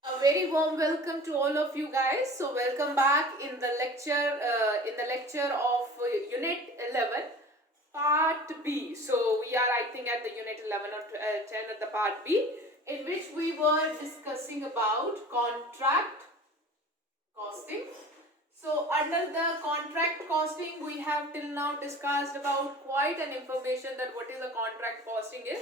A very warm welcome to all of you guys. So welcome back in the lecture of Unit 11, Part B. So we are, I think, at the Unit 11 or 10 at the Part B, in which we were discussing about contract costing. So under the contract costing, we have till now discussed about quite an information that what is a contract costing is.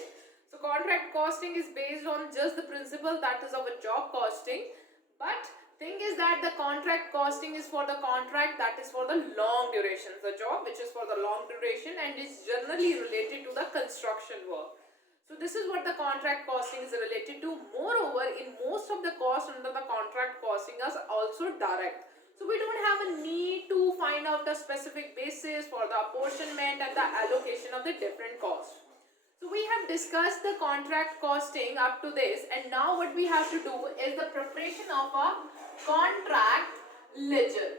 So contract costing is based on just the principle that is of a job costing, but thing is that the contract costing is for the contract that is for the long duration, the job which is for the long duration and is generally related to the construction work. So this is what the contract costing is related to. Moreover, in most of the costs under the contract costing is also direct. So we don't have a need to find out the specific basis for the apportionment and the allocation of the different costs. So we have discussed the contract costing up to this, and now what we have to do is the preparation of a contract ledger.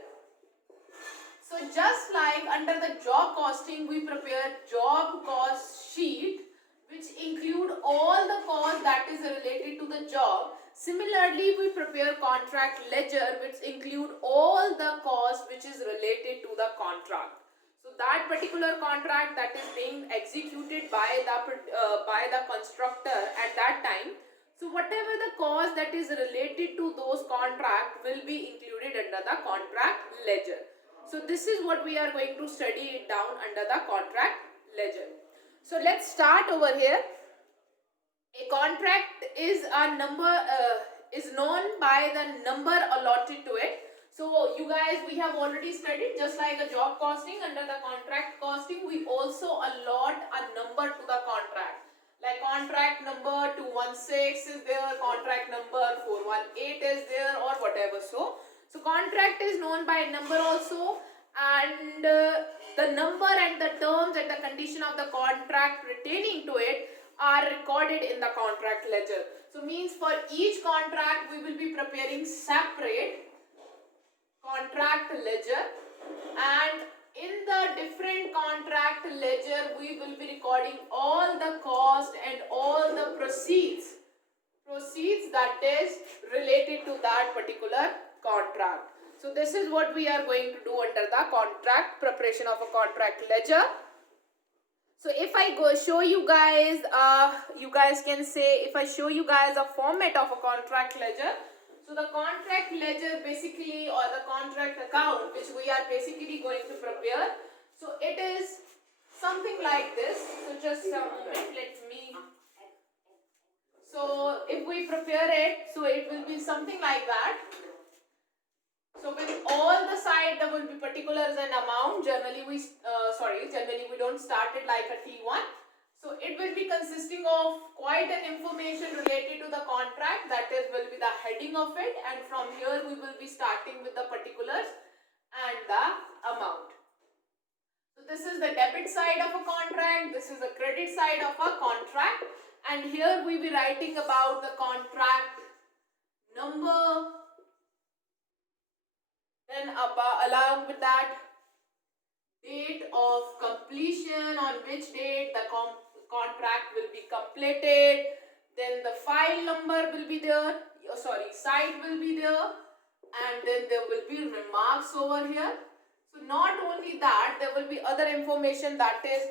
So just like under the job costing, we prepare job cost sheet which include all the costs that is related to the job. Similarly, we prepare contract ledger which include all the costs which is related to the contract. So that particular contract that is being executed by the constructor at that time. So whatever the cost that is related to those contract will be included under the contract ledger. So this is what we are going to study it down under the contract ledger. So let's start over here. A contract is a number is known by the number allotted to it. So you guys, we have already studied, just like a job costing, under the contract costing we also allot a number to the contract. Like contract number 216 is there, contract number 418 is there, or whatever. So contract is known by number also, and the number and the terms and the condition of the contract pertaining to it are recorded in the contract ledger. So means for each contract we will be preparing separate contract ledger, and in the different contract ledger we will be recording all the cost and all the proceeds that is related to that particular contract. So this is what we are going to do under the contract preparation of a contract ledger. So if I go show you guys, you guys can say, if I show you guys a format of a contract ledger. So the contract ledger basically, or the contract account which we are basically going to prepare. So it is something like this. So just a moment, let me. So if we prepare it, so it will be something like that. So with all the side there will be particulars and amount. Generally we don't start it like a T1. So it will be consisting of quite an information related to the contract, that is will be the heading of it, and from here we will be starting with the particulars and the amount. So this is the debit side of a contract, this is the credit side of a contract, and here we will be writing about the contract number. Then along with that, date of completion, on which date the contract will be completed. Then the file number will be there, site will be there, and then there will be remarks over here. So not only that, there will be other information that is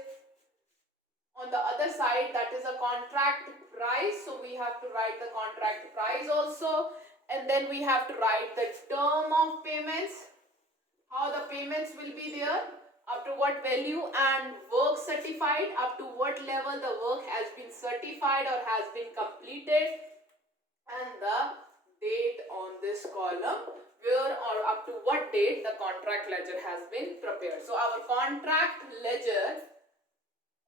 on the other side, that is a contract price. So we have to write the contract price also, and then we have to write the term of payments, how the payments will be there, up to what value, and work certified, up to what level the work has been certified or has been completed, and the date on this column, where or up to what date the contract ledger has been prepared. So our contract ledger,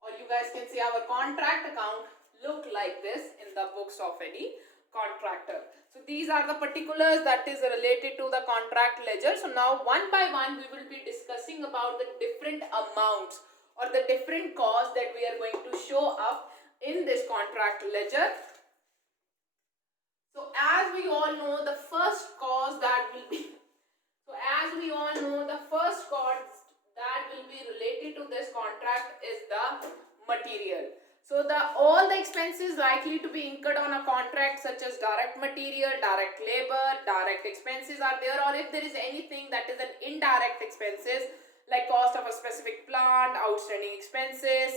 or you guys can say our contract account, look like this in the books of any contractor. So these are the particulars that is related to the contract ledger. So now one by one we will be discussing about the different amounts or the different costs that we are going to show up in this contract ledger. So as we all know, the first cost that will be related to this contract is the material. So all the expenses likely to be incurred on a contract, such as direct material, direct labor, direct expenses are there, or if there is anything that is an indirect expenses like cost of a specific plant, outstanding expenses,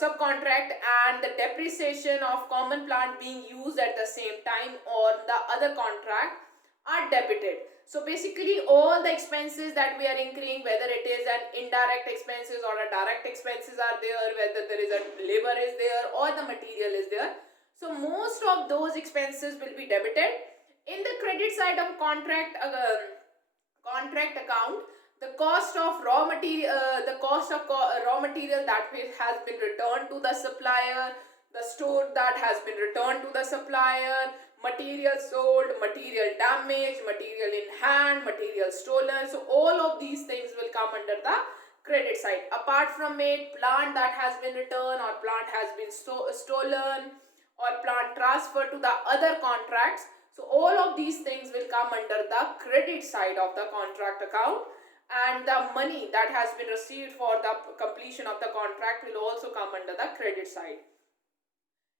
subcontract, and the depreciation of common plant being used at the same time or the other contract are debited. So basically all the expenses that we are incurring, whether it is an indirect expenses or a direct expenses are there, whether there is a labor is there or the material is there, so most of those expenses will be debited. In the credit side of contract account, the cost of raw material that has been returned to the supplier, the store that has been returned to the supplier, material sold, material damaged, material in hand, material stolen, so all of these things will come under the credit side. Apart from it, plant that has been returned or plant has been stolen or plant transferred to the other contracts, so all of these things will come under the credit side of the contract account, and the money that has been received for the completion of the contract will also come under the credit side.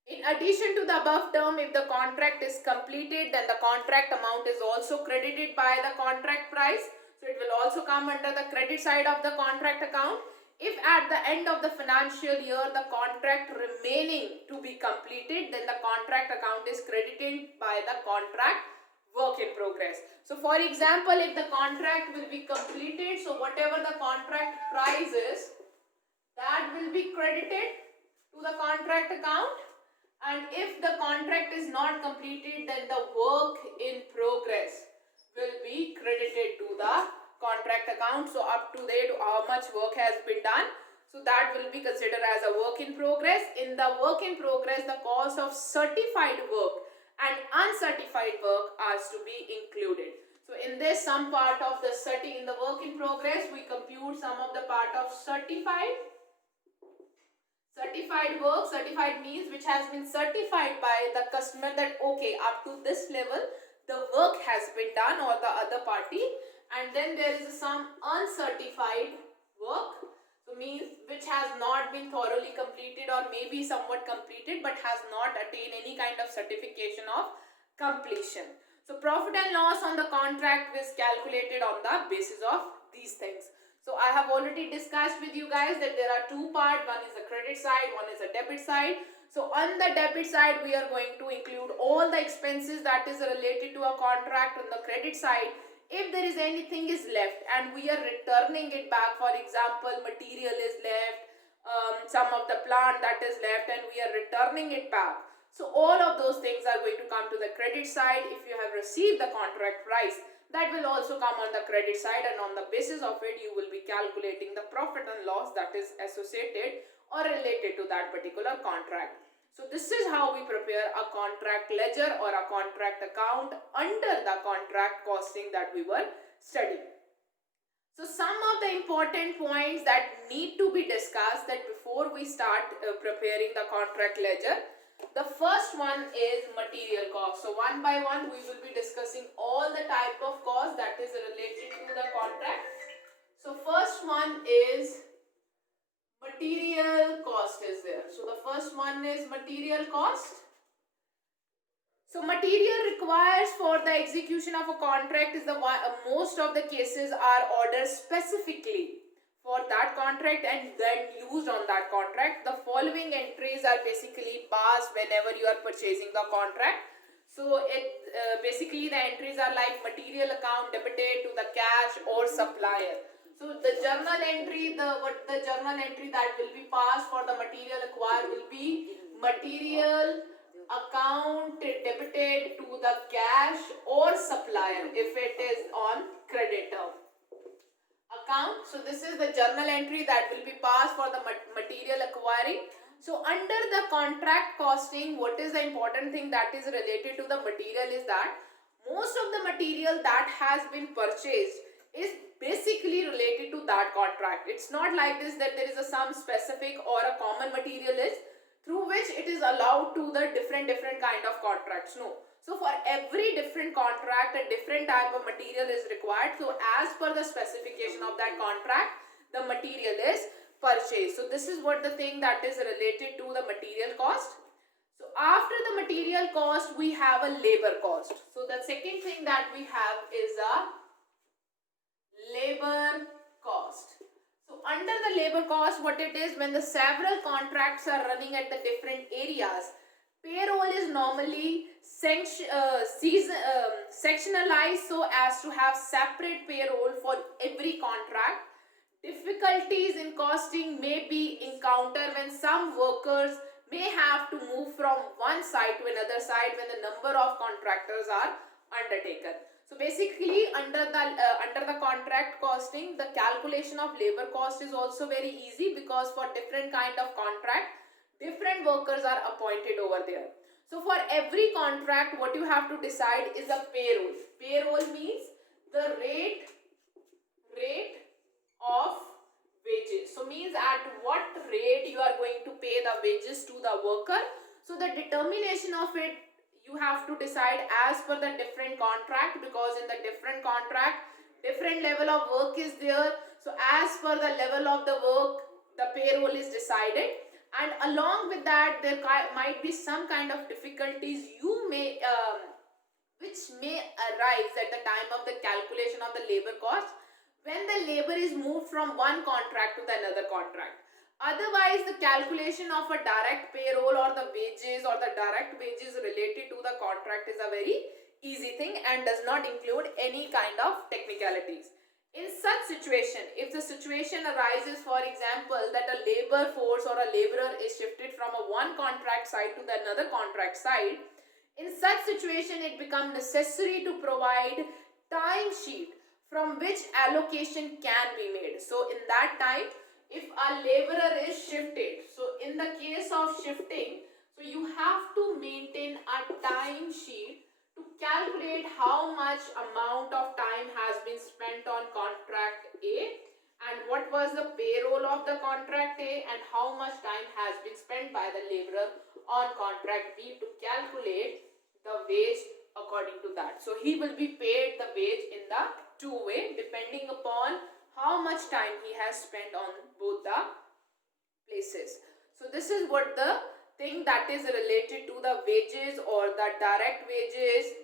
In addition to the above term, if the contract is completed, then the contract amount is also credited by the contract price. So it will also come under the credit side of the contract account. If at the end of the financial year the contract remaining to be completed, then the contract account is credited by the contract work in progress. So for example, if the contract will be completed, so whatever the contract price is, that will be credited to the contract account. And if the contract is not completed, then the work in progress will be credited to the contract account. So up to date how much work has been done, so that will be considered as a work in progress. In the work in progress, the cost of certified work and uncertified work has to be included. So in this, some part of the in the work in progress, we compute some of the part of certified work. Certified means which has been certified by the customer that okay, up to this level the work has been done or the other party. And then there is some uncertified work, so means which has not been thoroughly completed or maybe somewhat completed but has not attained any kind of certification of completion. So profit and loss on the contract is calculated on the basis of these things. So I have already discussed with you guys that there are two parts. One is the credit side, one is the debit side. So on the debit side, we are going to include all the expenses that is related to a contract. On the credit side, if there is anything is left and we are returning it back, for example, material is left, some of the plant that is left and we are returning it back. So all of those things are going to come to the credit side. If you have received the contract price, that will also come on the credit side, and on the basis of it you will be calculating the profit and loss that is associated or related to that particular contract. So this is how we prepare a contract ledger or a contract account under the contract costing that we were studying. So some of the important points that need to be discussed that before we start preparing the contract ledger. The first one is material cost. So one by one we will be discussing all the type of cost that is related to the contract. So first one is material cost is there. So the first one is material cost. So material requires for the execution of a contract is the one, most of the cases are ordered specifically for that contract and then used on that contract. The following entries are basically passed whenever you are purchasing the contract. So basically the entries are like material account debited to the cash or supplier. So the journal entry, the journal entry that will be passed for the material acquired will be material account debited to the cash or supplier if it is on creditor account. So this is the journal entry that will be passed for the material acquiring. So under the contract costing, what is the important thing that is related to the material is that most of the material that has been purchased is basically related to that contract. It's not like this that there is some specific or a common material is through which it is allowed to the different kind of contracts. No. So for every different contract, a different type of material is required. So as per the specification of that contract, the material is purchase. So this is what the thing that is related to the material cost. So after the material cost, we have a labor cost. So the second thing that we have is a labor cost. So under the labor cost, what it is, when the several contracts are running at the different areas, payroll is normally sectionalized so as to have separate payroll for every contract. Difficulties in costing may be encountered when some workers may have to move from one side to another side when the number of contractors are undertaken. So basically under the contract costing, the calculation of labor cost is also very easy, because for different kind of contract, different workers are appointed over there. So for every contract, what you have to decide is a payroll. Payroll means the rate of wages. So means at what rate you are going to pay the wages to the worker. So the determination of it, you have to decide as per the different contract, because in the different contract, different level of work is there. So as per the level of the work, the payroll is decided, and along with that, there might be some kind of difficulties which may arise at the time of the calculation of the labor cost when the labor is moved from one contract to the another contract. Otherwise, the calculation of a direct payroll or the wages or the direct wages related to the contract is a very easy thing and does not include any kind of technicalities. In such situation, if the situation arises, for example, that a labor force or a laborer is shifted from a one contract side to the another contract side, in such situation it becomes necessary to provide time sheet from which allocation can be made. So in that time, if a laborer is shifted, so in the case of shifting, so you have to maintain a time sheet to calculate how much amount of time has been spent on contract A, and what was the payroll of the contract A, and how much time has been spent by the laborer on contract B, to calculate the wage according to that. So he will be paid the wage in the two way, depending upon how much time he has spent on both the places. So this is what the thing that is related to the wages or the direct wages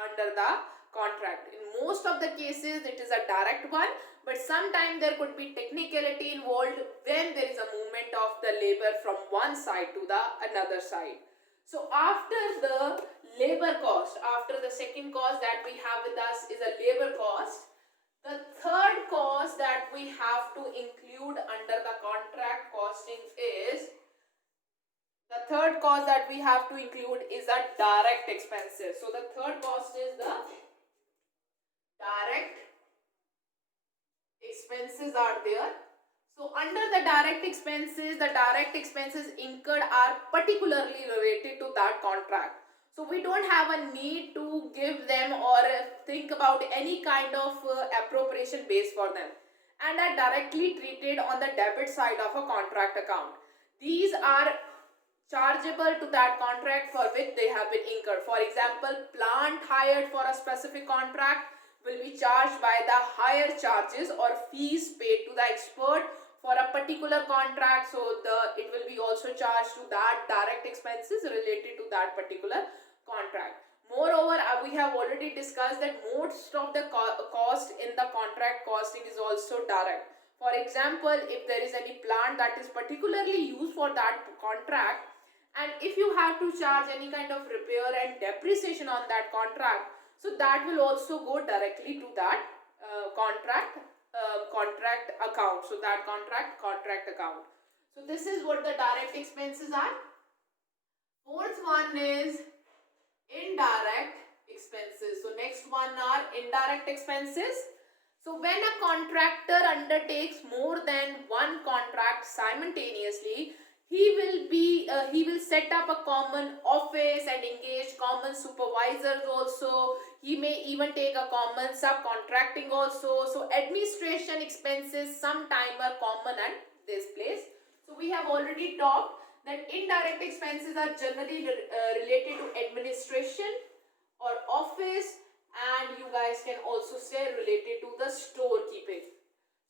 under the contract. In most of the cases, it is a direct one, but sometimes there could be technicality involved when there is a movement of the labor from one side to the another side. So after the labor cost, after the second cost that we have with us is a labor cost, the third cost that we have to include under the contract costing is, the third cost that we have to include is a direct expenses. So the third cost is the direct expenses are there. So under the direct expenses incurred are particularly related to that contract. So we don't have a need to give them or think about any kind of appropriation base for them, and are directly treated on the debit side of a contract account. These are chargeable to that contract for which they have been incurred. For example, plant hired for a specific contract will be charged by the higher charges or fees paid to the expert for a particular contract. So it will be also charged to that direct expenses related to that particular contract. Moreover, we have already discussed that most of the cost in the contract costing is also direct. For example, if there is any plant that is particularly used for that contract, and if you have to charge any kind of repair and depreciation on that contract, so that will also go directly to that contract account. So that contract account. So this is what the direct expenses are. Fourth one is indirect expenses. So next one are indirect expenses. So when a contractor undertakes more than one contract simultaneously, he will set up a common office and engage common supervisors also. He may even take a common subcontracting also. So administration expenses sometime are common at this place. So we have already talked that indirect expenses are generally related to administration or office, and you guys can also say related to the storekeeping.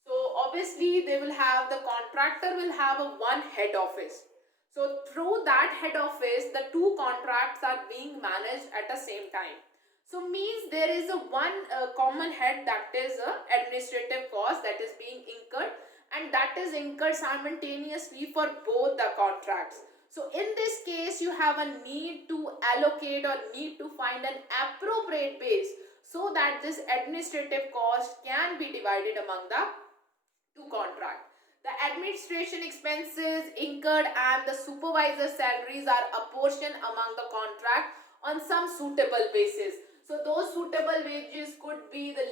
So obviously they will have, the contractor will have a one head office. So through that head office, the two contracts are being managed at the same time. So means there is a one common head, that is a administrative cost that is being incurred, and that is incurred simultaneously for both the contracts. So in this case, you have a need to allocate or need to find an appropriate base so that this administrative cost can be divided among the two contracts. The administration expenses incurred and the supervisor salaries are apportioned among the contract on some suitable basis. So those suitable wages could be the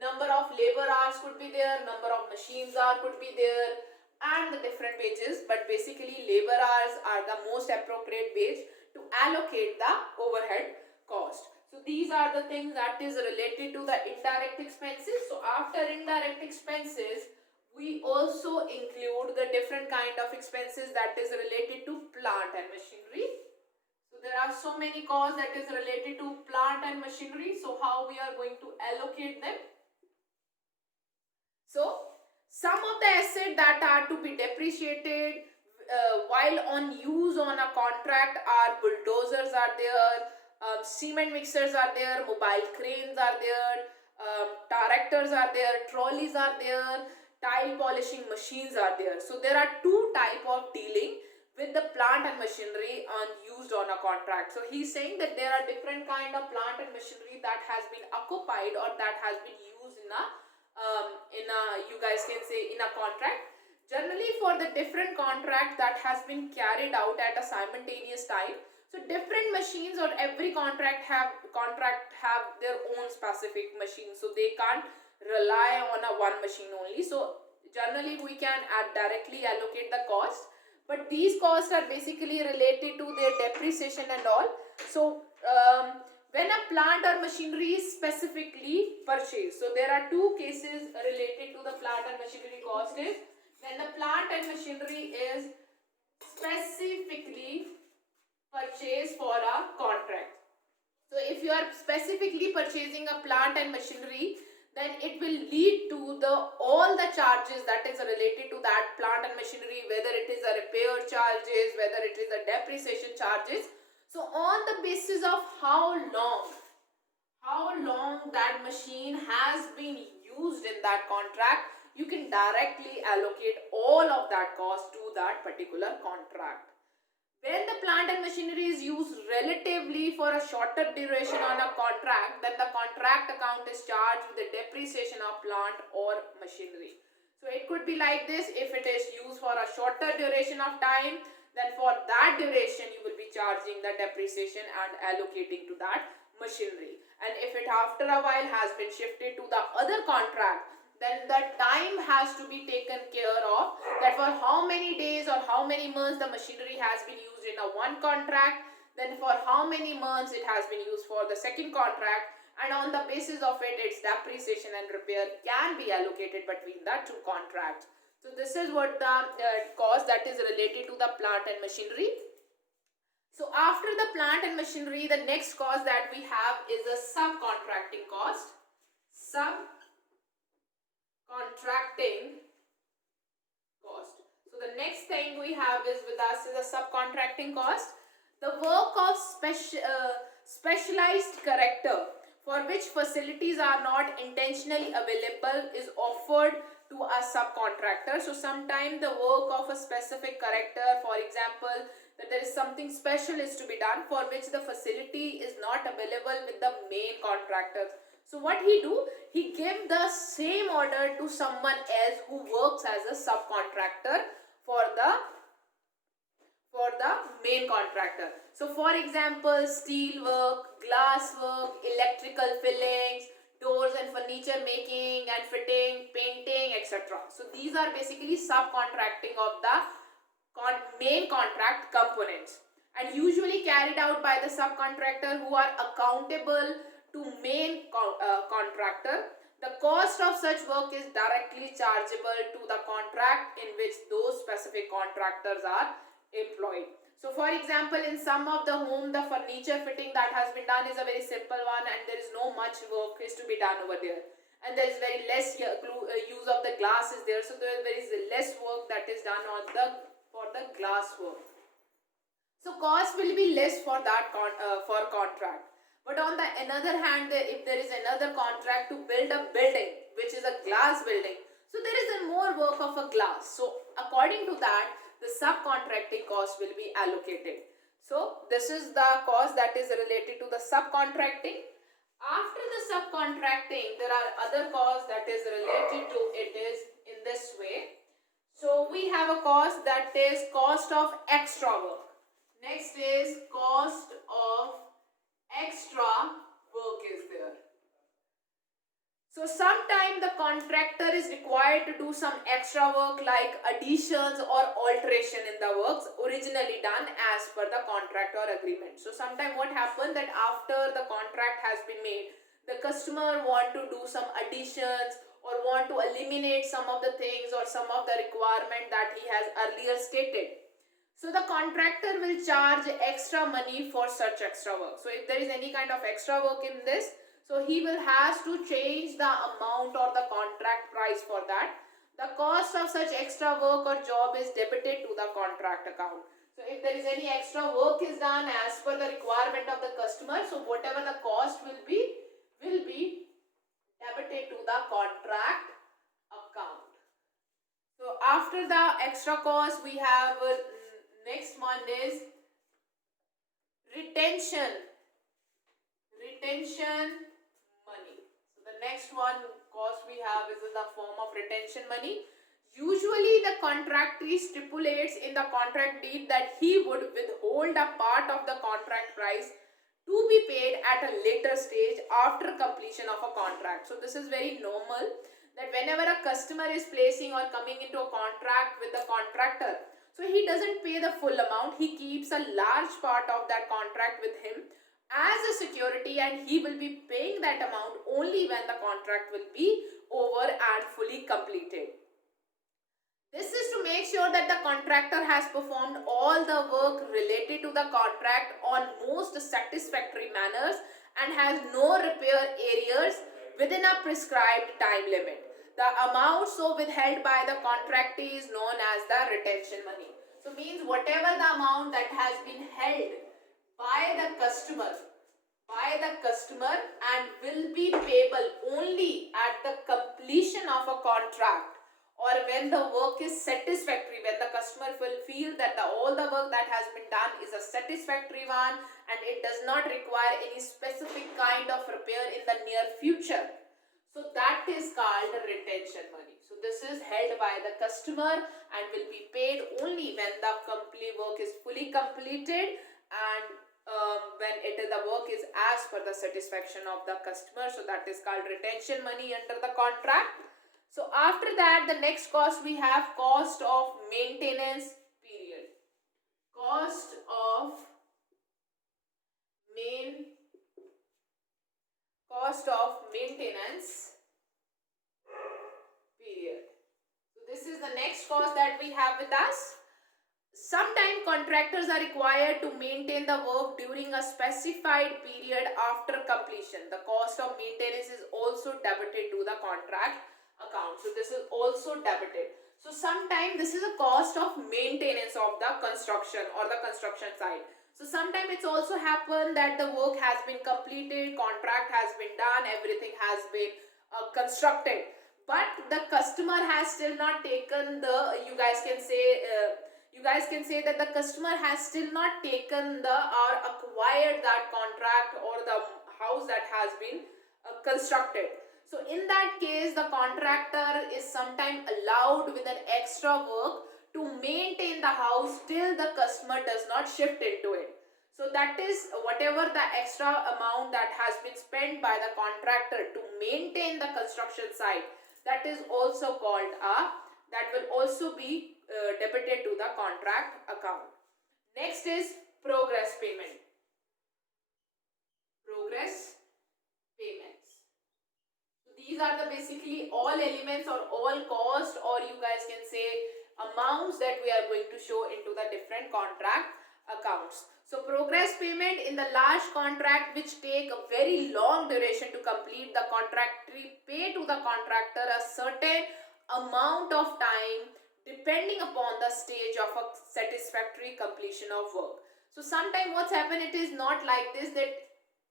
number of labor hours could be there, number of machines hour could be there, and the different wages. But basically, labor hours are the most appropriate wage to allocate the overhead cost. So these are the things that is related to the indirect expenses. So after indirect expenses, we also include the different kind of expenses that is related to plant and machinery. So there are so many costs that is related to plant and machinery. So how we are going to allocate them? So some of the assets that are to be depreciated while on use on a contract are bulldozers are there, cement mixers are there, mobile cranes are there, tractors are there, trolleys are there, tile polishing machines are there. So there are two type of dealing with the plant and machinery used on a contract. So he's saying that there are different kind of plant and machinery that has been occupied or that has been used in a you guys can say in a contract. Generally for the different contract that has been carried out at a simultaneous time, so different machines or every contract have their own specific machine, so they can't rely on a one machine only. So generally we can directly allocate the cost, but these costs are basically related to their depreciation and all. So when a plant or machinery is specifically purchased, so there are two cases related to the plant and machinery cost is when the plant and machinery is specifically purchased for a contract. So if you are specifically purchasing a plant and machinery, then it will lead to the all the charges that is related to that plant and machinery, whether it is a repair charges, whether it is a depreciation charges. So on the basis of how long that machine has been used in that contract, you can directly allocate all of that cost to that particular contract. When the plant and machinery is used relatively for a shorter duration on a contract, then the contract account is charged with the depreciation of plant or machinery. So it could be like this: if it is used for a shorter duration of time, then for that duration you will be charging the depreciation and allocating to that machinery. And if it after a while has been shifted to the other contract, then the time has to be taken care of, that for how many days or how many months the machinery has been used in a one contract, then for how many months it has been used for the second contract, and on the basis of it, its depreciation and repair can be allocated between the two contracts. So this is what the cost that is related to the plant and machinery. So after the plant and machinery, the next cost that we have is a subcontracting cost. Subcontracting cost. So the next thing we have is with us is a subcontracting cost. The work of specialized character for which facilities are not intentionally available is offered to a subcontractor. So sometimes the work of a specific character, for example, that there is something special is to be done for which the facility is not available with the main contractor. So what he do? He give the same order to someone else who works as a subcontractor for the main contractor. So for example, steel work, glass work, electrical fillings, doors and furniture making and fitting, painting, etc. So these are basically subcontracting of the main contract components, and usually carried out by the subcontractor who are accountable to main contractor. The cost of such work is directly chargeable to the contract in which those specific contractors are employed. So for example, in some of the home, the furniture fitting that has been done is a very simple one and there is no much work is to be done over there. and there is very less use of the glass is there, so there is less work that is done on for the glass work. So cost will be less for that for contract. But on the another hand, if there is another contract to build a building which is a glass building, so there is a more work of a glass. So according to that, the subcontracting cost will be allocated. So this is the cost that is related to the subcontracting. After the subcontracting, there are other costs that is related to it is in this way. So we have a cost that is cost of extra work. Next is cost of extra work is there. So sometimes the contractor is required to do some extra work like additions or alteration in the works originally done as per the contract or agreement. So sometimes what happens that after the contract has been made, the customer want to do some additions or want to eliminate some of the things or some of the requirement that he has earlier stated. So the contractor will charge extra money for such extra work. So if there is any kind of extra work in this, so he will has to change the amount or the contract price for that. The cost of such extra work or job is debited to the contract account. So if there is any extra work is done as per the requirement of the customer, so whatever the cost will be debited to the contract account. So after the extra cost, we have next one is retention money. So the next one cost we have is in the form of retention money. Usually the contractee stipulates in the contract deed that he would withhold a part of the contract price to be paid at a later stage after completion of a contract. So this is very normal that whenever a customer is placing or coming into a contract with the contractor, so he doesn't pay the full amount, he keeps a large part of that contract with him as a security, and he will be paying that amount only when the contract will be over and fully completed. This is to make sure that the contractor has performed all the work related to the contract on most satisfactory manners and has no repair areas within a prescribed time limit. The amount so withheld by the contractee is known as the retention money. So means whatever the amount that has been held by the customer and will be payable only at the completion of a contract or when the work is satisfactory, when the customer will feel that all the work that has been done is a satisfactory one and it does not require any specific kind of repair in the near future. So that is called retention money. So this is held by the customer and will be paid only when the complete work is fully completed and when the work is as per the satisfaction of the customer. So that is called retention money under the contract. So after that, the next cost we have cost of maintenance period. Cost of maintenance period. So this is the next cost that we have with us. Sometimes contractors are required to maintain the work during a specified period after completion. The cost of maintenance is also debited to the contract account. So this is also debited. So sometimes this is a cost of maintenance of the construction or the construction site. So sometimes it's also happened that the work has been completed, contract has been done, everything has been constructed, but the customer has still not taken the, you guys can say that the customer has still not taken the or acquired that contract or the house that has been constructed. So in that case, the contractor is sometimes allowed with an extra work to maintain the house till the customer does not shift into it. So that is whatever the extra amount that has been spent by the contractor to maintain the construction site, that is also called that will also be debited to the contract account. Next is progress payment. Progress payments. These are the basically all elements or all cost, or you guys can say amounts, that we are going to show into the different contract accounts. So So progress payment in the large contract which take a very long duration to complete, the contractor pay to the contractor a certain amount of time depending upon the stage of a satisfactory completion of work. So sometimes what's happened, it is not like this that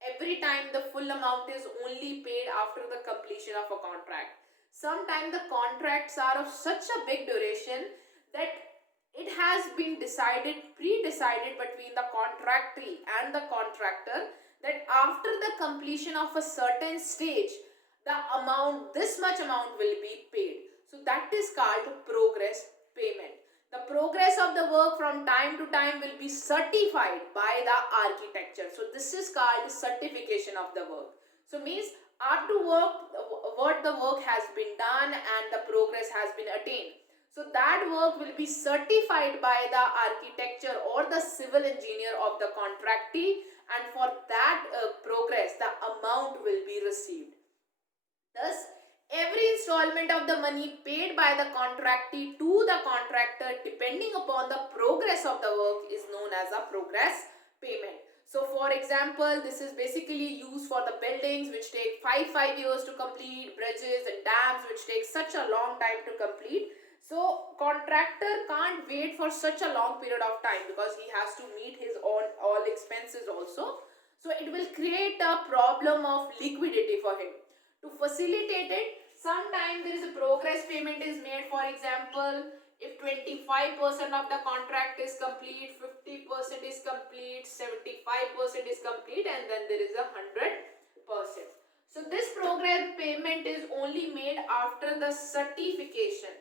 every time the full amount is only paid after the completion of a contract. Sometimes the contracts are of such a big duration that it has been pre-decided between the contractee and the contractor that after the completion of a certain stage, this much amount will be paid. So that is called progress payment. The progress of the work from time to time will be certified by the architecture. So this is called certification of the work. So means after what the work has been done and the progress has been attained. So that work will be certified by the architecture or the civil engineer of the contractee, and for that progress the amount will be received. Thus, every installment of the money paid by the contractee to the contractor depending upon the progress of the work is known as a progress payment. So for example, this is basically used for the buildings which take 5 years to complete, bridges and dams which take such a long time to complete. So contractor can't wait for such a long period of time because he has to meet his own all expenses also. So it will create a problem of liquidity for him. To facilitate it, sometimes there is a progress payment is made. For example, if 25% of the contract is complete, 50% is complete, 75% is complete, and then there is 100%. So this progress payment is only made after the certification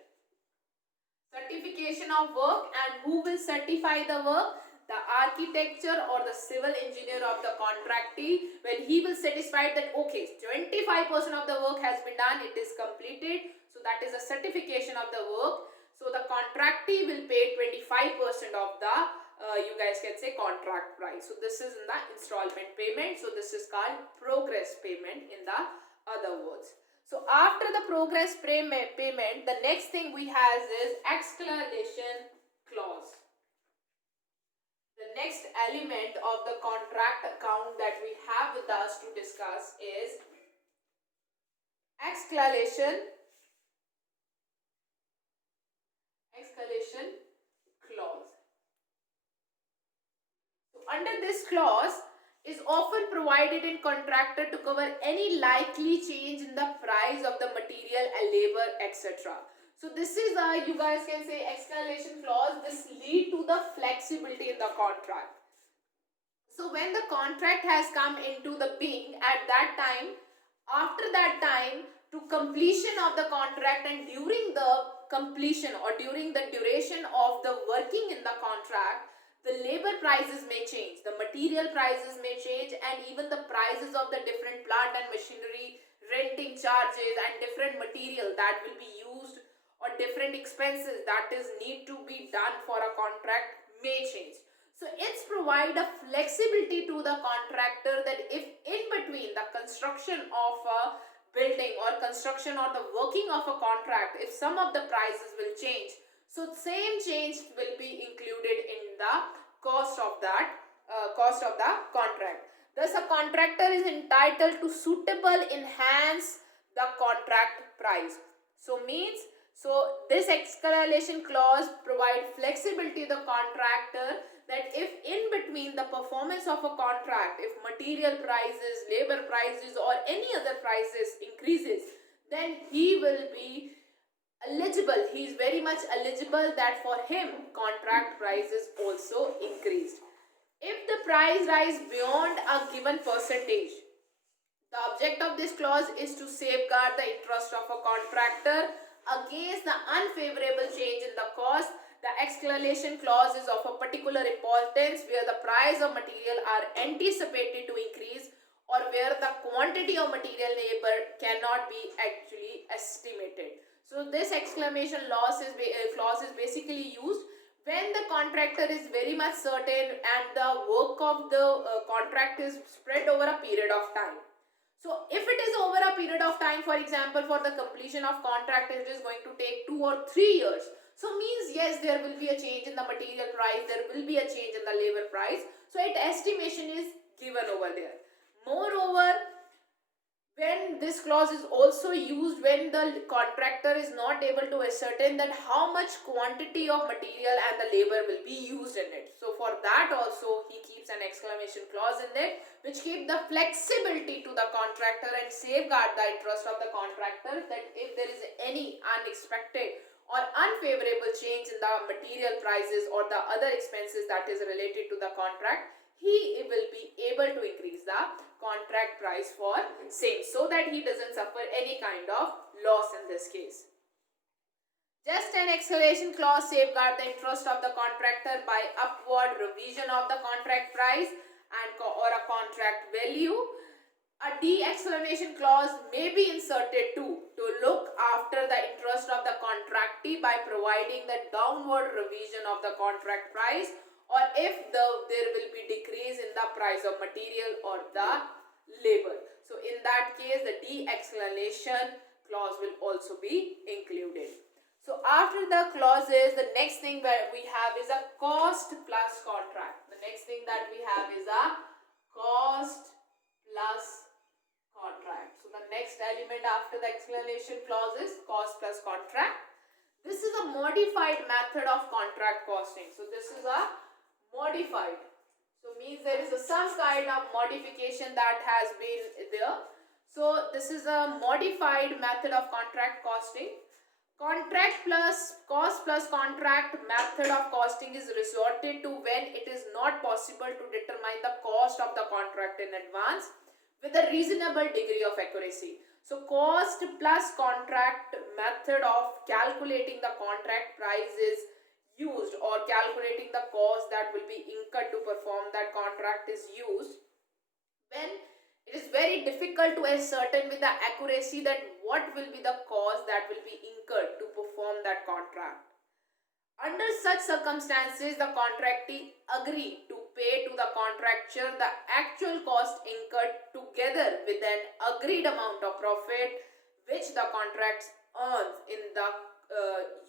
of work. And who will certify the work? The architecture or the civil engineer of the contractee, when he will satisfy that okay, 25% of the work has been done, it is completed, so that is a certification of the work. So the contractee will pay 25% of the you guys can say contract price. So this is in the installment payment. So this is called progress payment in the other words. So after the progress payment, the next thing we have is escalation clause. The next element of the contract account that we have with us to discuss is escalation clause. So under this clause is often provided in contractor to cover any likely change in the price of the material and labor, etc. So this is you guys can say escalation clause. This lead to the flexibility in the contract. So when the contract has come into the being, at that time, after that time, to completion of the contract and during the completion or during the duration of the working in the contract, the labor prices may change, the material prices may change, and even the prices of the different plant and machinery, renting charges and different material that will be used or different expenses that is need to be done for a contract may change. So it's provide a flexibility to the contractor that if in between the construction of a building or construction or the working of a contract, if some of the prices will change, so same change will be included in the cost of the contract. Thus a contractor is entitled to suitable enhance the contract price. So means this escalation clause provide flexibility to the contractor that if in between the performance of a contract, if material prices, labor prices or any other prices increases, then he will be eligible. He is very much eligible that for him contract price is also increased. If the price rise beyond a given percentage, the object of this clause is to safeguard the interest of a contractor against the unfavorable change in the cost. The escalation clause is of a particular importance where the price of material are anticipated to increase or where the quantity of material labor cannot be actually estimated. So this exclamation clause is basically used when the contractor is very much certain and the work of the contract is spread over a period of time. So if it is over a period of time, for example, for the completion of contract, it is going to take 2 or 3 years. So means yes, there will be a change in the material price, there will be a change in the labor price. So it given over there. Moreover, when this clause is also used when the contractor is not able to ascertain that how much quantity of material and the labor will be used in it. So for that also he keeps an exclamation clause in it, which keep the flexibility to the contractor and safeguard the interest of the contractor, that if there is any unexpected or unfavorable change in the material prices or the other expenses that is related to the contract, he will be able to increase the contract price for same, so that he doesn't suffer any kind of loss in this case. Just an exclamation clause safeguard the interest of the contractor by upward revision of the contract price and or a contract value. A de-exclamation clause may be inserted too to look after the interest of the contractee by providing the downward revision of the contract price, or if there will be decrease in the price of material or the labor. So in that case the de-exclamation clause will also be included. So after the clauses, the next thing that we have is a cost plus contract. The next thing that we have is a cost plus contract. So the next element after the exclamation clause is cost plus contract. This is a modified method of contract costing. So this is a modified. So means there is some kind of modification that has been there. So this is a modified method of contract costing. Contract plus cost plus contract method of costing is resorted to when it is not possible to determine the cost of the contract in advance with a reasonable degree of accuracy. So cost plus contract method of calculating the contract price is used, or calculating the cost that will be incurred to perform that contract is used when it is very difficult to ascertain with the accuracy that what will be the cost that will be incurred to perform that contract. Under such circumstances, the contractee agree to pay to the contractor the actual cost incurred together with an agreed amount of profit which the contract earns in the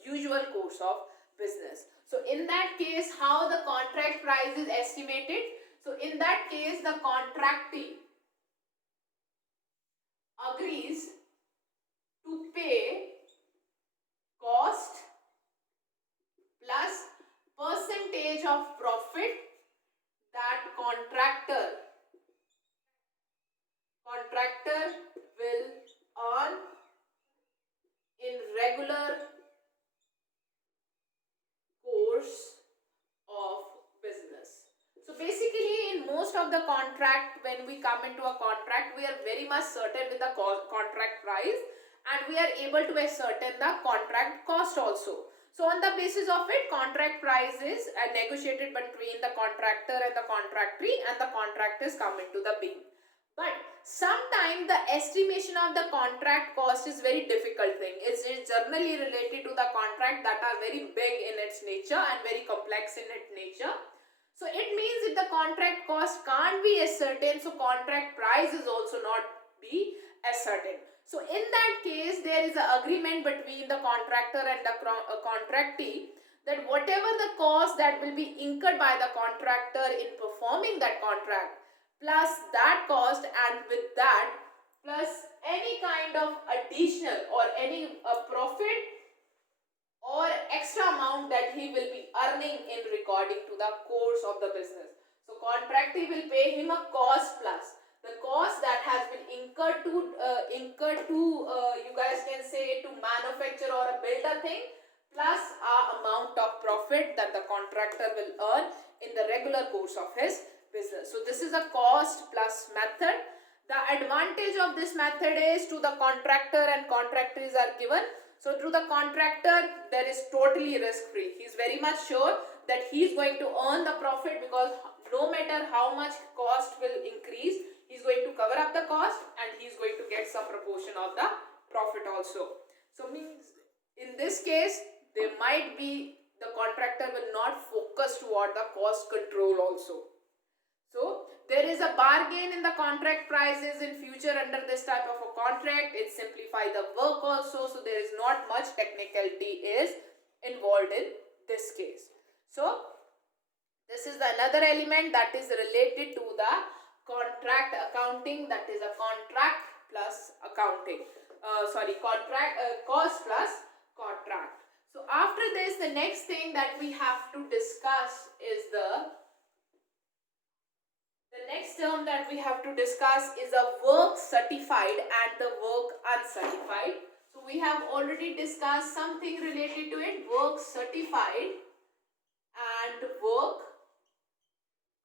usual course of business. So in that case, how the contract price is estimated? So in that case, the contractee agrees to pay cost plus percentage of profit that contractor will earn in regular course of business. So basically in most of the contract, when we come into a contract, we are very much certain with the contract price, and we are able to ascertain the contract cost also. So on the basis of it, contract price is negotiated between the contractor and the contractee, and the contract is come into the being. But sometimes the estimation of the contract cost is very difficult thing. It's generally related to the contract that are very big in its nature and very complex in its nature. So it means if the contract cost can't be ascertained, so contract price is also not be ascertained. So in that case, there is an agreement between the contractor and the contractee that whatever the cost that will be incurred by the contractor in performing that contract, plus that cost, and with that plus any kind of additional or any profit or extra amount that he will be earning in regarding to the course of the business. So contractee will pay him a cost plus the cost that has been incurred to you guys can say to manufacture or build a thing, plus amount of profit that the contractor will earn in the regular course of his business. So this is a cost plus method. The advantage of this method is to the contractor and contractors are given. So to the contractor, there is totally risk free. He is very much sure that he is going to earn the profit, because no matter how much cost will increase, he is going to cover up the cost and he is going to get some proportion of the profit also. So means in this case, there might be the contractor will not focus toward the cost control also. So there is a bargain in the contract prices in future under this type of a contract. It simplifies the work also. So there is not much technicality is involved in this case. So this is another element that is related to the contract accounting, that is a contract plus accounting. Cost plus contract. So after this, the next thing that we have to discuss is the next term that we have to discuss is a work certified and the work uncertified. So we have already discussed something related to it, work certified and work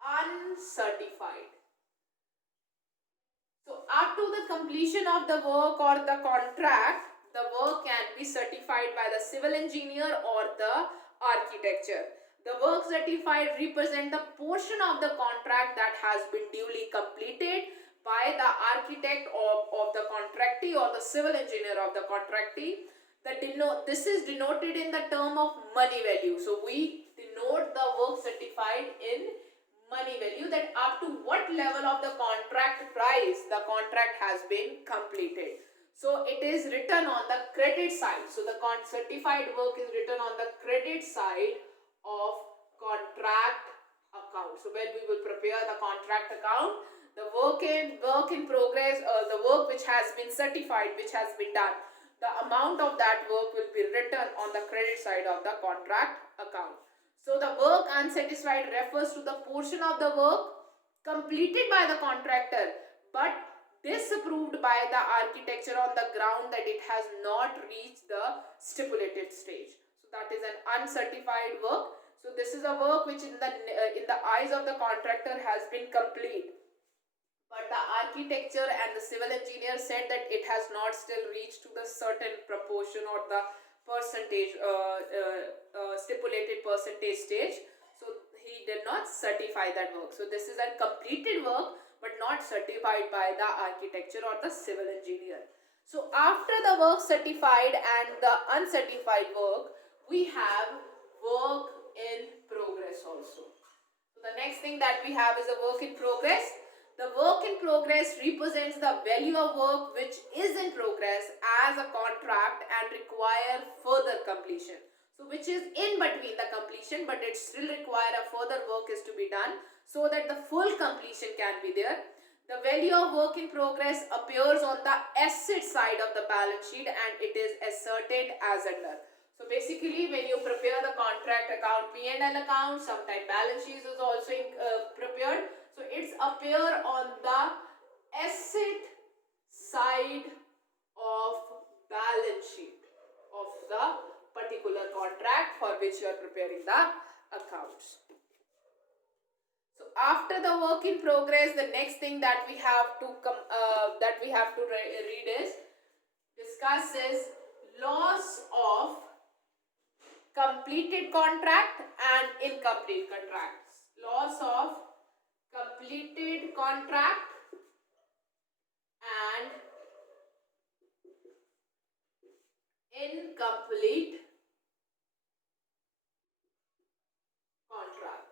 uncertified. So up to the completion of the work or the contract, the work can be certified by the civil engineer or the architecture. The work certified represent the portion of the contract that has been duly completed by the architect of the contractee or the civil engineer of the contractee. This is denoted in the term of money value. So we denote the work certified in money value, that up to what level of the contract price the contract has been completed. So it is written on the credit side. So the certified work is written on the credit side of contract account. So when we will prepare the contract account, the work in progress, the work which has been certified, which has been done, the amount of that work will be written on the credit side of the contract account. So the work unsatisfied refers to the portion of the work completed by the contractor but disapproved by the architecture on the ground that it has not reached the stipulated stage. So that is an uncertified work. So this is a work which in the eyes of the contractor has been complete, but the architecture and the civil engineer said that it has not still reached to the certain proportion or the percentage stipulated percentage stage. So he did not certify that work. So this is a completed work but not certified by the architecture or the civil engineer. So after the work certified and the uncertified work, we have work in progress also. So the next thing that we have is a work in progress. The work in progress represents the value of work which is in progress as a contract and require further completion. So which is in between the completion, but it still require a further work is to be done so that the full completion can be there. The value of work in progress appears on the asset side of the balance sheet and it is asserted as under. So basically when you prepare the contract account, P&L account, sometimes balance sheet is also prepared. So it's appear on the asset side of balance sheet of the particular contract for which you are preparing the accounts. So after the work in progress, the next thing that we have to read is discusses loss of completed contract and incomplete contracts. Loss of completed contract and incomplete contract.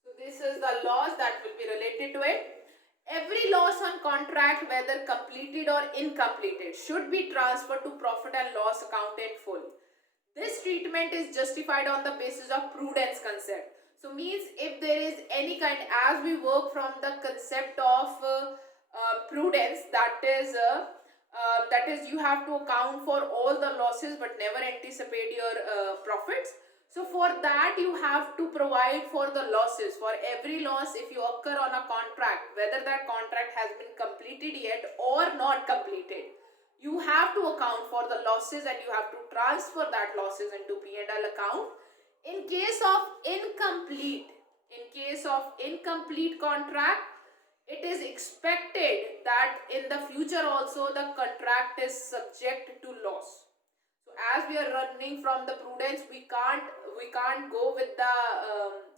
So this is the loss that will be related to it. Every loss on contract, whether completed or incompleted, should be transferred to profit and loss account in full. This treatment is justified on the basis of prudence concept. So means if there is any kind, as we work from the concept of prudence, that is you have to account for all the losses but never anticipate your profits. So for that you have to provide for the losses. For every loss if you occur on a contract, whether that contract has been completed yet or not completed, you have to account for the losses and you have to transfer that losses into P&L account. In case of incomplete contract, it is expected that in the future also the contract is subject to loss. So as we are running from the prudence, we can't go with the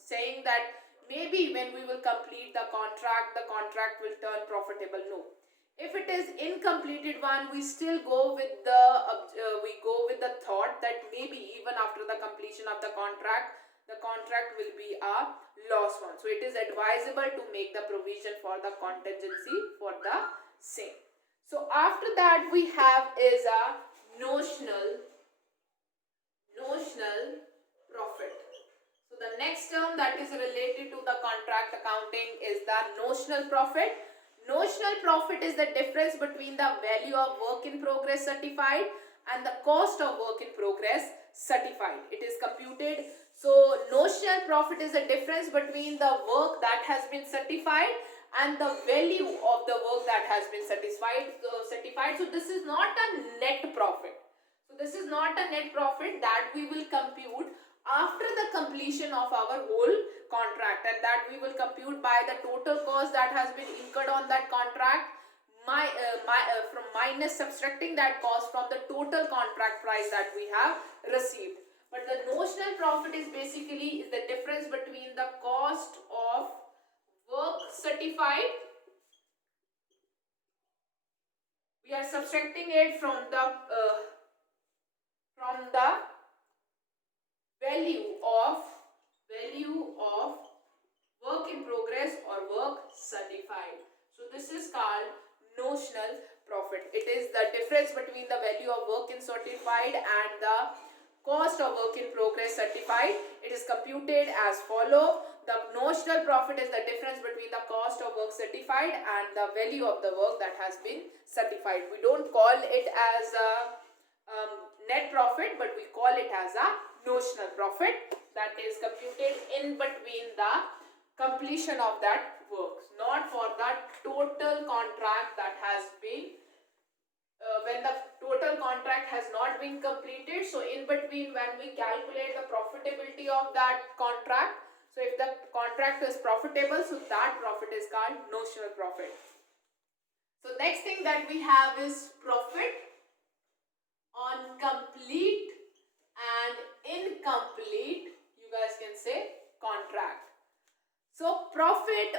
saying that maybe when we will complete the contract will turn profitable. No. If it is incompleted one, we still go with the thought that maybe even after the completion of the contract will be a loss one. So it is advisable to make the provision for the contingency for the same. So after that we have is a notional profit. So So the next term that is related to the contract accounting is the notional profit. Notional profit is the difference between the value of work in progress certified and the cost of work in progress certified. It is computed. So notional profit is the difference between the work that has been certified and the value of the work that has been certified. So this is not a net profit. So this is not a net profit that we will compute after the completion of our whole contract, and that we will compute by the total cost that has been incurred on that contract, from minus subtracting that cost from the total contract price that we have received. But the notional profit is basically the difference between the cost of work certified. We are subtracting it from the value of work in progress or work certified. So this is called notional profit. It is the difference between the value of work in certified and the cost of work in progress certified. It is computed as follow. The notional profit is the difference between the cost of work certified and the value of the work that has been certified. We don't call it as a net profit, but we call it as a notional profit that is computed in between the completion of that work, not for the total contract that has been when the total contract has not been completed. So in between, when we calculate the profitability of that contract, so if the contract is profitable, so that profit is called notional profit. So next thing that we have is profit on complete and incomplete, you guys can say, contract. So profit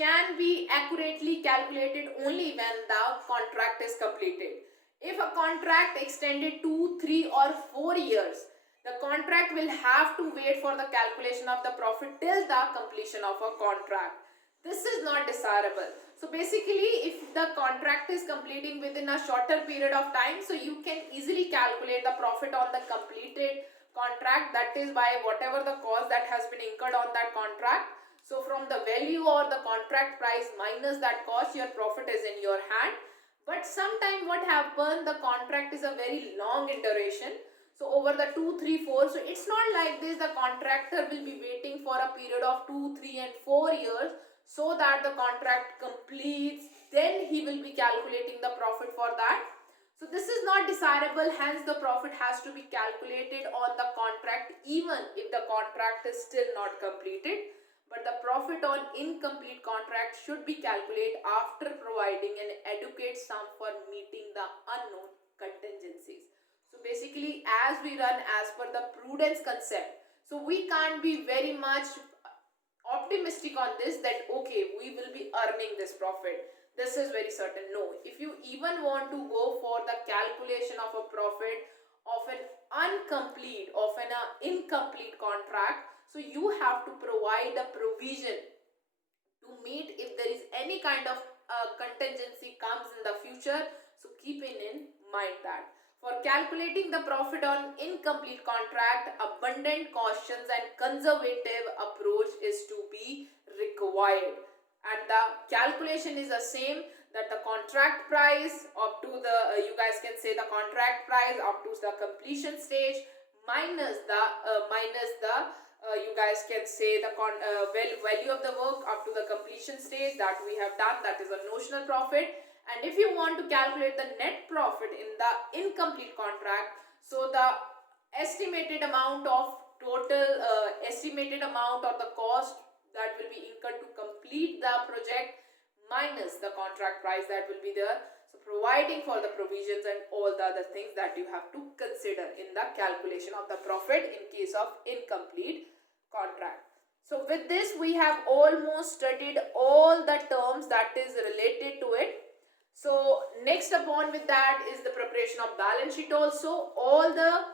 can be accurately calculated only when the contract is completed. If a contract extended 2, 3 or 4 years, the contract will have to wait for the calculation of the profit till the completion of a contract. This is not desirable. So basically, if the contract is completing within a shorter period of time, so you can easily calculate the profit on the completed contract, that is by whatever the cost that has been incurred on that contract. So from the value or the contract price minus that cost, your profit is in your hand. But sometime what happens, the contract is a very long in duration. So over the 2, 3, 4, so it's not like this, the contractor will be waiting for a period of 2, 3 and 4 years so that the contract completes, then he will be calculating the profit for that. So this is not desirable, hence the profit has to be calculated on the contract even if the contract is still not completed. But the profit on incomplete contract should be calculated after providing an adequate sum for meeting the unknown contingencies. So basically, as we run as per the prudence concept, so we can't be very much optimistic on this that okay, we will be earning this profit. This is very certain. No, if you even want to go for the calculation of a profit of an incomplete contract, so you have to provide a provision to meet if there is any kind of contingency comes in the future. So keeping in mind that for calculating the profit on incomplete contract, abundant cautions and conservative approach is to be required, and the calculation is the same, that the contract price up to the you guys can say the contract price up to the completion stage minus the you guys can say the value of the work up to the completion stage that we have done, that is a notional profit. And if you want to calculate the net profit in the incomplete contract, so the estimated amount of estimated amount of the cost that will be incurred to complete the project minus the contract price that will be there. So providing for the provisions and all the other things that you have to consider in the calculation of the profit in case of incomplete contract. So with this, we have almost studied all the terms that is related to it. So next upon with that is the preparation of balance sheet also. All the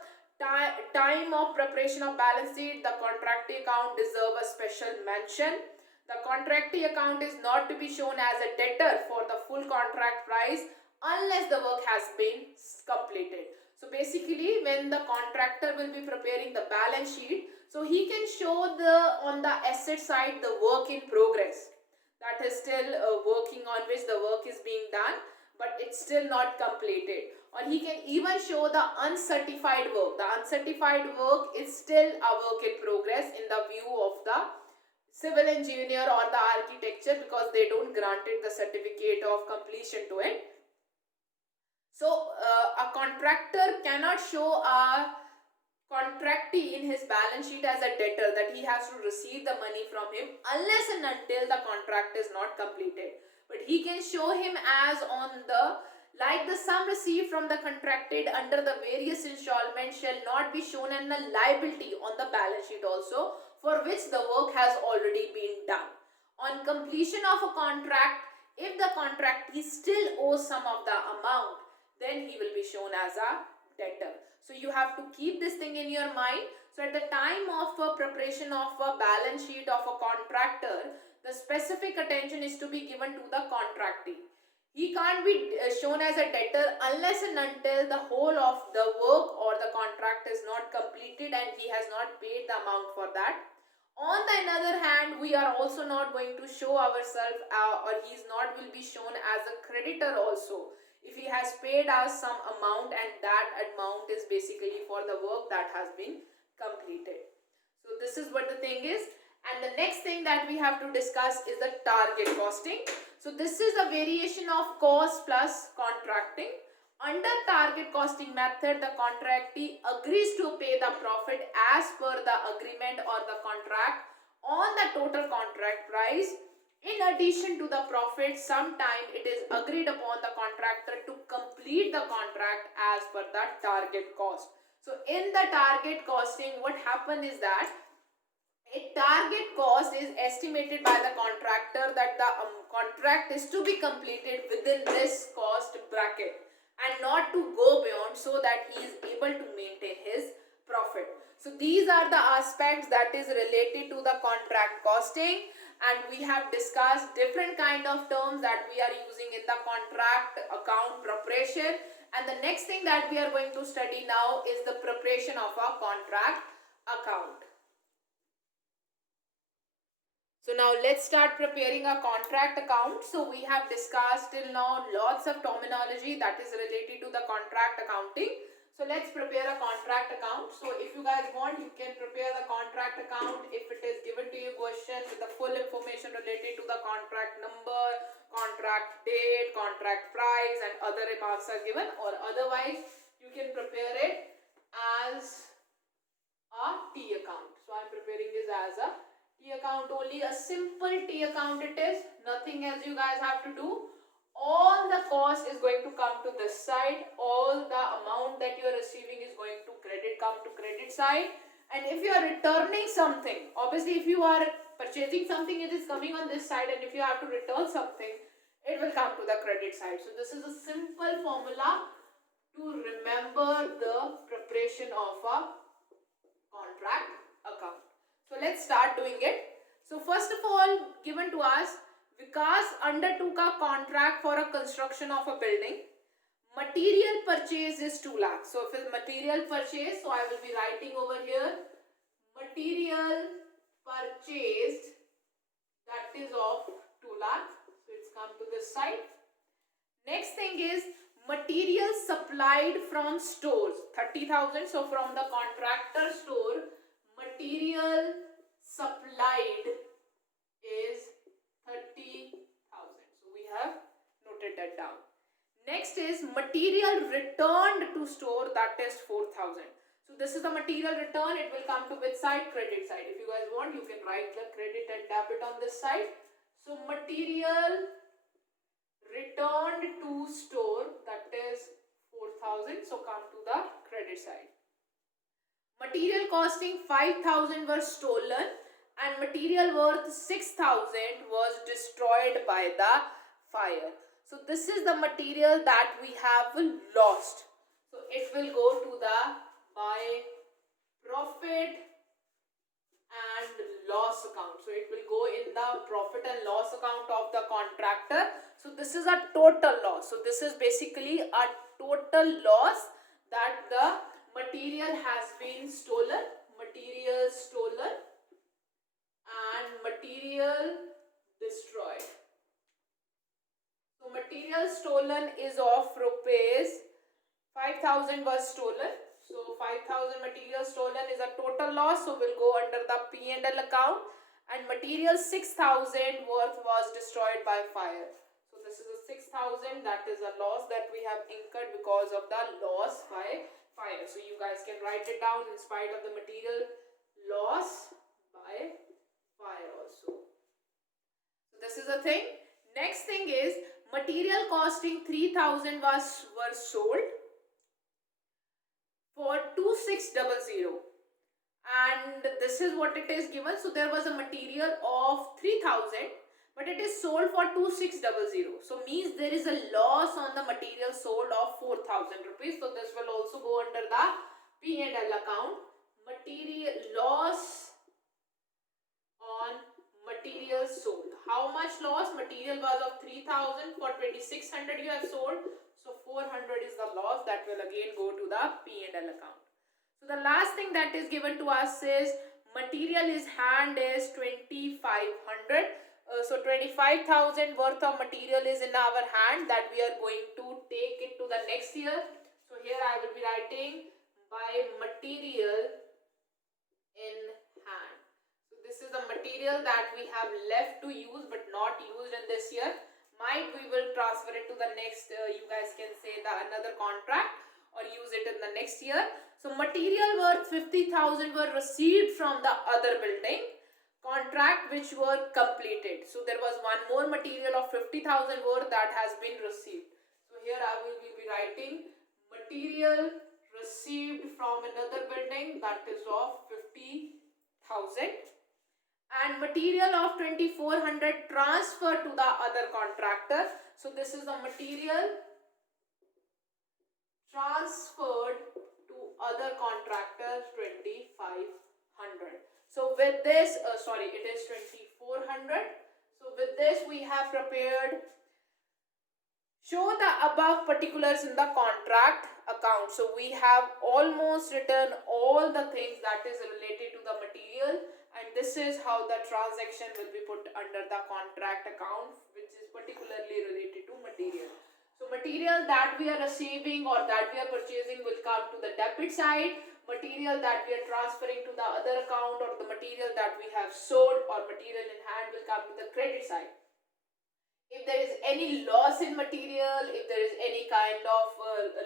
time of preparation of balance sheet, the contractee account deserve a special mention. The contractee account is not to be shown as a debtor for the full contract price unless the work has been completed. So basically, when the contractor will be preparing the balance sheet, So he can show on the asset side the work in progress, that is still working on which the work is being done, but it's still not completed. Or he can even show the uncertified work. The uncertified work is still a work in progress in the view of the civil engineer or the architecture, because they don't grant it the certificate of completion to it. So a contractor cannot show a contractee in his balance sheet as a debtor, that he has to receive the money from him unless and until the contract is not completed. But he can show him as on the, like the sum received from the contracted under the various installments shall not be shown in a liability on the balance sheet also, for which the work has already been done. On completion of a contract, if the contractee still owes some of the amount, then he will be shown as a debtor. So you have to keep this thing in your mind. So at the time of preparation of a balance sheet of a contractor, the specific attention is to be given to the contractee. He can't be shown as a debtor unless and until the whole of the work or the contract is not completed and he has not paid the amount for that. On the other hand, we are also not going to show ourselves or he is not will be shown as a creditor also, if he has paid us some amount and that amount is basically for the work that has been completed. So this is what the thing is. And the next thing that we have to discuss is the target costing. So this is a variation of cost plus contracting. Under target costing method, the contractee agrees to pay the profit as per the agreement or the contract on the total contract price. In addition to the profit, sometime it is agreed upon the contractor to complete the contract as per the target cost. So in the target costing, what happen is that a target cost is estimated by the contractor, that the contract is to be completed within this cost bracket and not to go beyond, so that he is able to maintain his profit. So these are the aspects that is related to the contract costing, and we have discussed different kind of terms that we are using in the contract account preparation. And the next thing that we are going to study now is the preparation of a contract account. So now let's start preparing a contract account. So we have discussed till now lots of terminology that is related to the contract accounting. So let's prepare a contract account. So if you guys want, you can prepare the contract account if it is given to you question with the full information related to the contract number, contract date, contract price and other remarks are given, or otherwise you can prepare it as a T account. So I'm preparing this as a T account only, a simple T account it is, nothing else you guys have to do. All the cost is going to come to this side, all the amount that you are receiving is going to come to credit side, and if you are returning something, obviously if you are purchasing something, it is coming on this side, and if you have to return something, it will come to the credit side. So this is a simple formula to remember the preparation of a contract account. So let's start doing it. So first of all, given to us, Vikas undertook a contract for a construction of a building. Material purchase is 2 lakhs. So if it's material purchase, so I will be writing over here material purchased, that is of 2 lakhs. So it's come to this side. Next thing is material supplied from stores, 30,000. So from the contractor store, material supplied is 30,000. So we have noted that down. Next is material returned to store, that is 4,000. So this is the material return. It will come to which side? Credit side. If you guys want, you can write the credit and debit on this side. So material returned to store, that is 4,000. So come to the credit side. Material costing 5,000 was stolen, and material worth 6,000 was destroyed by the fire. So this is the material that we have lost. So it will go to the by profit and loss account. So it will go in the profit and loss account of the contractor. So this is a total loss. So this is basically a total loss that the material has been stolen. material stolen and material destroyed. So material stolen is of rupees 5,000 was stolen. So 5,000 material stolen is a total loss, so will go under the P&L account. And material 6,000 worth was destroyed by fire. So this is a 6,000, that is a loss that we have incurred because of the loss by fire. So you guys can write it down in spite of the material loss by fire also. So this is a thing. Next thing is material costing 3,000 were sold for 2,600, and this is what it is given. So there was a material of 3,000, but it is sold for 2,600. So means there is a loss on the material sold of 4,000 rupees. So this will also go under the P&L account. Material loss on material sold. How much loss? Material was of 3,000, for 2,600 you have sold. So 400 is the loss that will again go to the P&L account. So the last thing that is given to us is material is hand is 2,500. So 25,000 worth of material is in our hand that we are going to take it to the next year. So here I will be writing by material in hand. So this is the material that we have left to use but not used in this year. Might we will transfer it to the next, you guys can say the another contract or use it in the next year. So material worth 50,000 were received from the other building contract which were completed. So there was one more material of 50,000 worth that has been received. So here I will be writing material received from another building that is of 50,000. And material of 2,400 transferred to the other contractor. So this is the material transferred to other contractors 2,500. So with this, it is 2,400. So with this we have prepared, show the above particulars in the contract account. So we have almost written all the things that is related to the material, and this is how the transaction will be put under the contract account, which is particularly related to material. So material that we are receiving or that we are purchasing will come to the debit side. Material that we are transferring to the other account or the material that we have sold or material in hand will come to the credit side. If there is any loss in material, if there is any kind of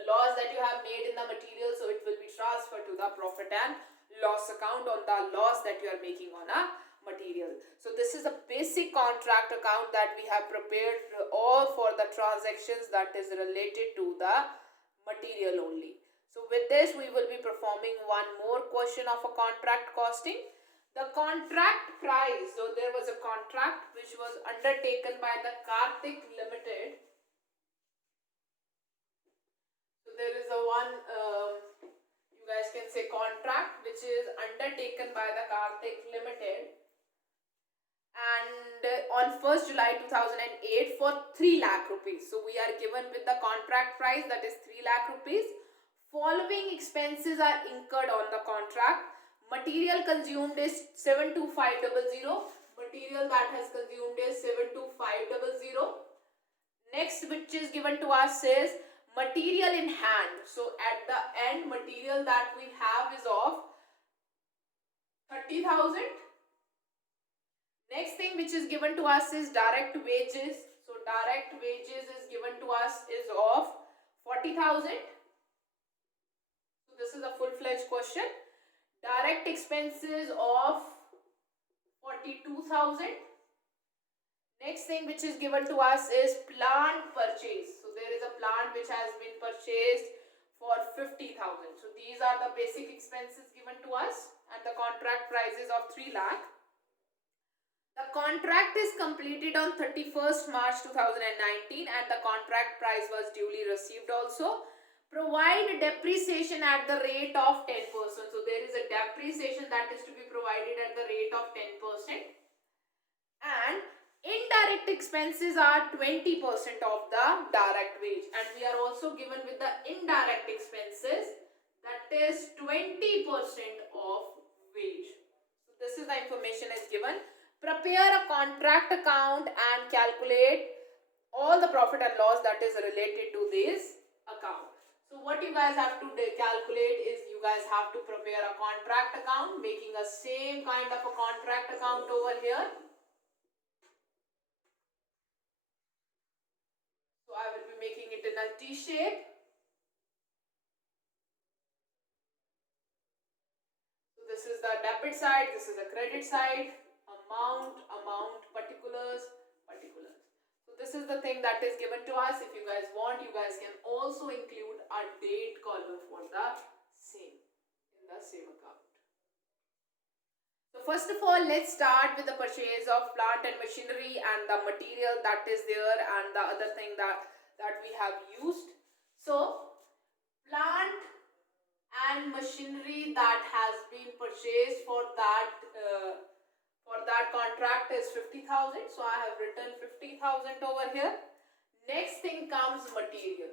loss that you have made in the material, so it will be transferred to the profit and loss account on the loss that you are making on a material. So this is a basic contract account that we have prepared all for the transactions that is related to the material only. So with this we will be performing one more question of a contract costing. The contract price, so there was a contract which was undertaken by the Kartik Limited. So there is a one, you guys can say contract which is undertaken by the Kartik Limited, and on 1st July 2008 for 3 lakh rupees. So we are given with the contract price that is 3 lakh rupees. Following expenses are incurred on the contract. Material consumed is 72500. Material that has consumed is 72500. Next, which is given to us is material in hand. So at the end, material that we have is of 30,000. Next thing which is given to us is direct wages. So direct wages is given to us is of 40,000. So this is a full-fledged question. Direct expenses of 42,000. Next thing which is given to us is plant purchase. So there is a plant which has been purchased for 50,000. So these are the basic expenses given to us, and the contract price is of 3 lakh. The contract is completed on 31st March 2019 and the contract price was duly received also. Provide depreciation at the rate of 10%. So there is a depreciation that is to be provided at the rate of 10%. And indirect expenses are 20% of the direct wage. And we are also given with the indirect expenses, that is 20% of wage. So this is the information is given. Prepare a contract account and calculate all the profit and loss that is related to this account. So what you guys have to calculate is you guys have to prepare a contract account, making a same kind of a contract account over here. So I will be making it in a T shape. So this is the debit side, this is the credit side, amount, particulars. So this is the thing that is given to us. If you guys want, you guys can also include a date column for the same in the same account. So first of all, let's start with the purchase of plant and machinery and the material that is there and the other thing that we have used. So plant and machinery that has been purchased for that contract is 50,000. So I have written 50,000 over here. Next thing comes material.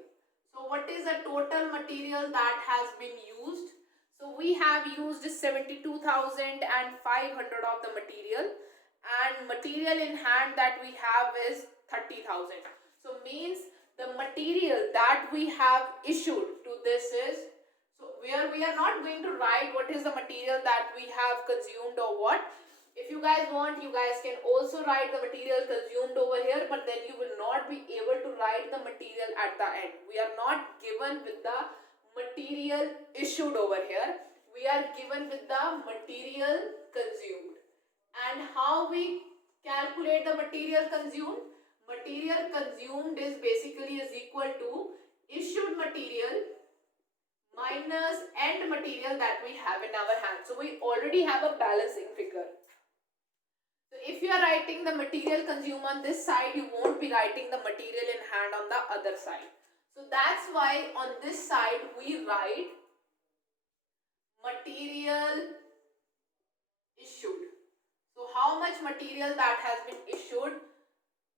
So what is the total material that has been used? So we have used 72,500 of the material, and material in hand that we have is 30,000. So means the material that we have issued to this is, so where we are not going to write what is the material that we have consumed or what. If you guys want, you guys can also write the material consumed over here, but then you will not be able to write the material at the end. We are not given with the material issued over here. We are given with the material consumed. And how we calculate the material consumed? Material consumed is basically is equal to issued material minus end material that we have in our hand. So we already have a balancing figure. So if you are writing the material consumed on this side, you won't be writing the material in hand on the other side. So that's why on this side we write material issued. So how much material that has been issued?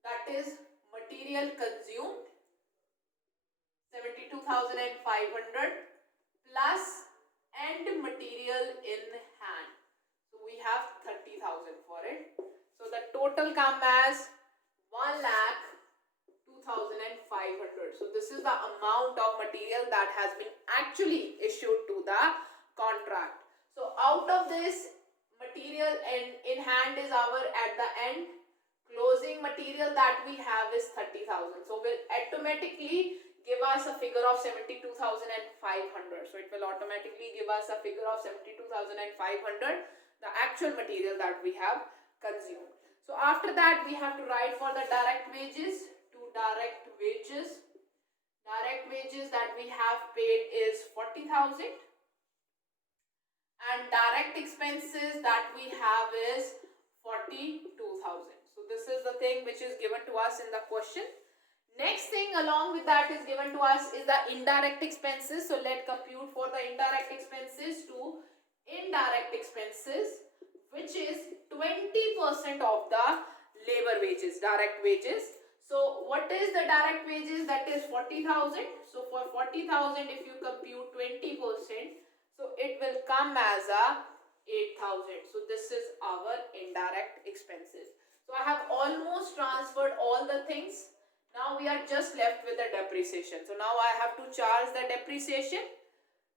That is material consumed 72,500 plus end material in hand. So we have 30,000 for it. So the total come as 1,02,500. So this is the amount of material that has been actually issued to the contract. So out of this material in hand is our at the end closing material that we have is 30,000. So will automatically give us a figure of 72,500. So it will automatically give us a figure of 72,500, the actual material that we have consumed. So after that we have to write for the direct wages. Direct wages that we have paid is 40,000, and direct expenses that we have is 42,000. So this is the thing which is given to us in the question. Next thing along with that is given to us is the indirect expenses. So let's compute for the indirect expenses to indirect expenses, which is 20% of the labor wages, direct wages. So what is the direct wages? That is 40,000. So for 40,000, if you compute 20%, so it will come as a 8,000. So this is our indirect expenses. So I have almost transferred all the things. Now we are just left with the depreciation. So now I have to charge the depreciation.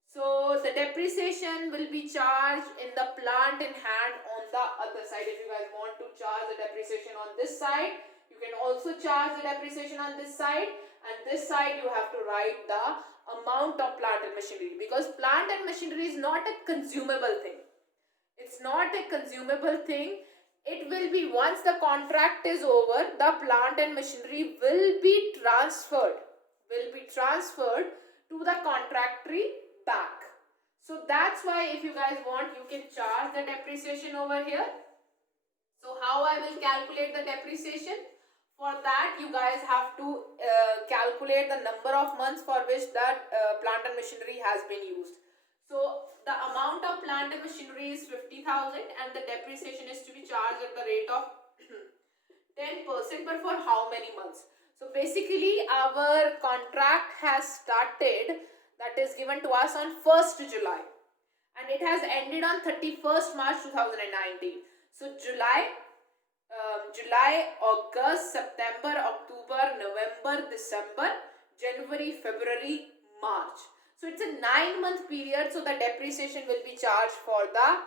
So the depreciation will be charged in the plant in hand on the other side. If you guys want to charge the depreciation on this side, you can also charge the depreciation on this side, and this side you have to write the amount of plant and machinery, because plant and machinery is not a consumable thing. It's not a consumable thing. It will be, once the contract is over, the plant and machinery will be transferred to the contractee back. So that's why if you guys want, you can charge the depreciation over here. So how I will calculate the depreciation? For that, you guys have to calculate the number of months for which that plant and machinery has been used. So the amount of plant and machinery is 50,000, and the depreciation is to be charged at the rate of 10%, but for how many months? So basically our contract has started, that is given to us on 1st July, and it has ended on 31st March 2019. So July, August, September, October, November, December, January, February, March. So it's a 9-month period, so the depreciation will be charged for the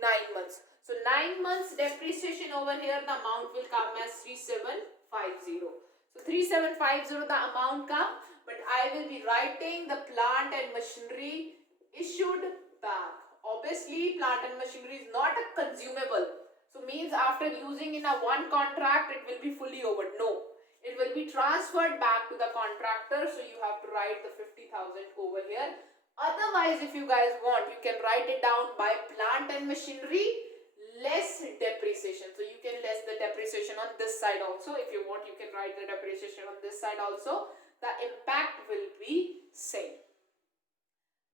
9 months. So 9 months depreciation over here, the amount will come as 3750. So 3750 the amount come, but I will be writing the plant and machinery issued back. Obviously, plant and machinery is not a consumable. So means after using in a one contract, it will be fully over. No, it will be transferred back to the contractor. So you have to write the 50,000 over here. Otherwise, if you guys want, you can write it down by plant and machinery less depreciation. So you can less the depreciation on this side also. If you want, you can write the depreciation on this side also. The impact will be same.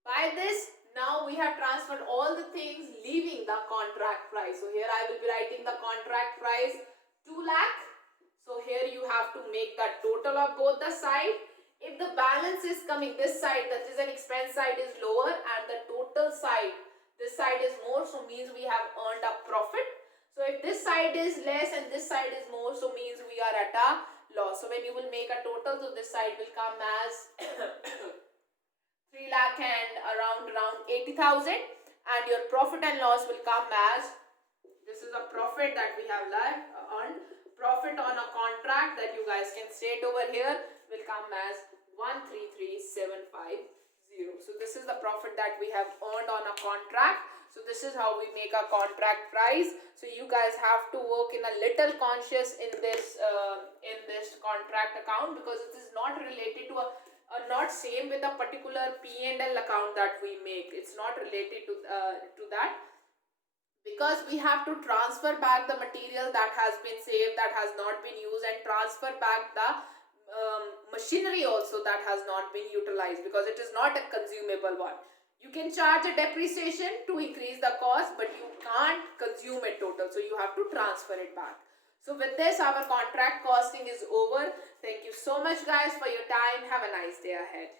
By this, now we have transferred all the things leaving the contract price. So here I will be writing the contract price 2 lakh. So here you have to make the total of both the side. If the balance is coming this side, that is an expense side is lower, and the total side, this side is more, so means we have earned a profit. So if this side is less and this side is more, so means we are at a loss. So when you will make a total, so this side will come as 3 lakh and around 80,000, and your profit and loss will come as, this is a profit that we have earned. Profit on a contract that you guys can state over here will come as 133,750. So this is the profit that we have earned on a contract. So this is how we make a contract price. So you guys have to work in a little conscious in this contract account, because it is not related to not same with a particular P&L account that we make. It's not related to that, because we have to transfer back the material that has been saved, that has not been used, and transfer back the machinery also that has not been utilized, because it is not a consumable one. You can charge a depreciation to increase the cost, but you can't consume it total, so you have to transfer it back. So with this, our contract costing is over. Thank you so much guys for your time. Have a nice day ahead.